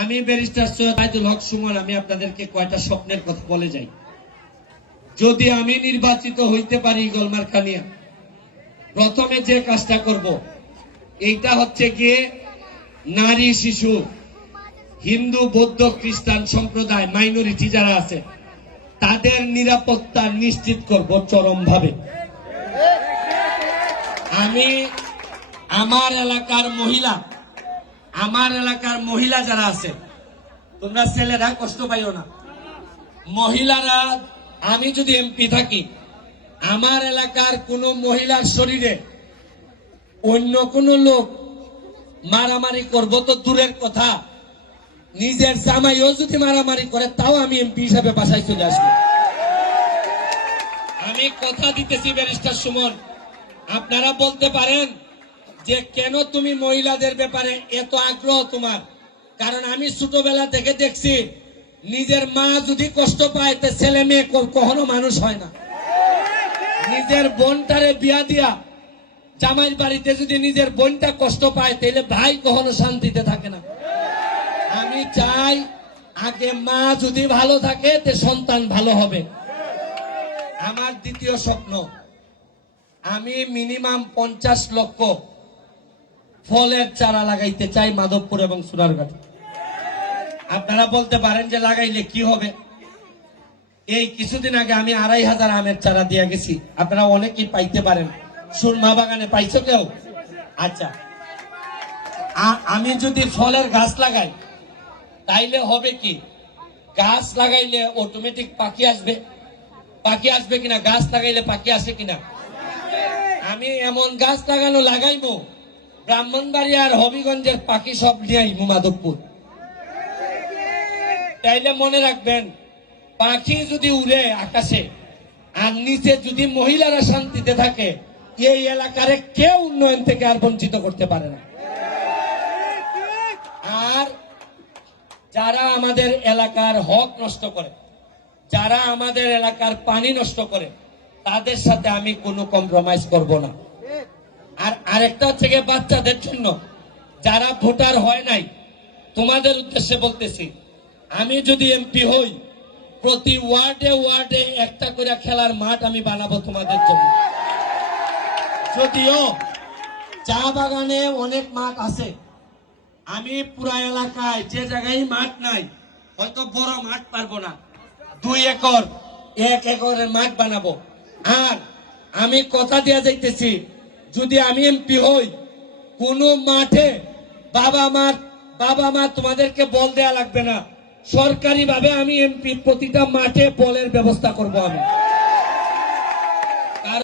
আমি ব্যারিস্টার সৈয়দ আইদুল হক সুমন আমি আপনাদেরকে কয়টা স্বপ্নের কথা বলে যাই। যদি আমি নির্বাচিত হইতে পারি গোলমার্কা নিয়ে, প্রথমে যে কাজটা করব এইটা হচ্ছে গিয়ে নারী, শিশু, হিন্দু, বৌদ্ধ, খ্রিস্টান সম্প্রদায় মাইনরিটি যারা আছে তাদের নিরাপত্তা নিশ্চিত করব চরমভাবে। আমি আমার এলাকার মহিলা যারা আছে, তোমরা ছেলেরা কষ্ট পাইও না, মহিলারা, আমি যদি এমপি থাকি আমার এলাকার কোন মহিলার শরীরে অন্য কোন লোক মারামারি করব তো দূরের কথা, নিজের জামাইও যদি মারামারি করে তাও আমি এমপি হিসাবে বাসায় চলে আসবো। আমি কথা দিতেছি ব্যারিস্টার সুমন, আপনারা বলতে পারেন যে কেন তুমি মহিলাদের ব্যাপারে এত আগ্রহ তোমার, কারণ আমি ছোটবেলা থেকে দেখছি নিজের মা যদি কষ্ট পায় তো ছেলে মেয়ে কখনো মানুষ হয় না। নিজের বোনটারে বিয়া দিয়া জামাইর বাড়িতে যদি নিজের বোনটা কষ্ট পায় তাহলে ভাই কখনো শান্তিতে থাকে না। আমি চাই আগে মা যদি ভালো থাকে তে সন্তান ভালো হবে। আমার দ্বিতীয় স্বপ্ন, আমি মিনিমাম 50 লক্ষ ফলের চারা লাগাইতে চাই মাধবপুর এবং সোনারঘাটে। আপনারা বলতে পারেন যে লাগাইলে কি হবে। এই কিছুদিন আগে আমি 2500 আমের চারা দিয়ে গেছি, আপনারা অনেকেই পাইতে পারেন। সুরমা বাগানে পাইছো কেউ? আচ্ছা, আমি যদি ফলের গাছ লাগাই তাইলে হবে কি, গাছ লাগাইলে অটোমেটিক পাখি আসবে। পাখি আসবে কিনা? গাছ লাগাইলে পাখি আসে কিনা? আমি এমন গাছ লাগাইবো ব্রাহ্মণবাড়িয়া আর হবিগঞ্জের পাখি সব নিয়ে আইবো মাধবপুর। তাইলে মনে রাখবেন, পাখি যদি উড়ে আকাশে আর নিচে যদি মহিলারা শান্তিতে থাকে, এই এলাকার কেউ উন্নয়ন থেকে আর বঞ্চিত করতে পারে না। আর যারা আমাদের এলাকার হক নষ্ট করে, যারা আমাদের এলাকার পানি নষ্ট করে, তাদের সাথে আমি কোনো কম্প্রোমাইজ করব না। আর আরেকটা হচ্ছে গিয়ে বাচ্চাদের জন্য, যারা ভোটার হয় নাই, তোমাদের উদ্দেশ্যে বলতেছি, আমি যদি এমপি হই প্রতি ওয়ার্ডে ওয়ার্ডে একটা করে খেলার মাঠ আমি বানাবো তোমাদের জন্য। যদিও চা বাগানে অনেক মাঠ আছে, আমি পুরা এলাকায় যে জায়গায় মাঠ নাই, হয়তো বড় মাঠ পারবো না, 2 একর 1 একরের মাঠ বানাবো। আর আমি কথা দিয়ে যাইতেছি, যদি আমি এমপি হই কোন মাঠে বাবা মা তোমাদেরকে বল দেয়া লাগবে না, সরকারি ভাবে আমি এমপি প্রতিটা মাঠে বলের ব্যবস্থা করব আমি।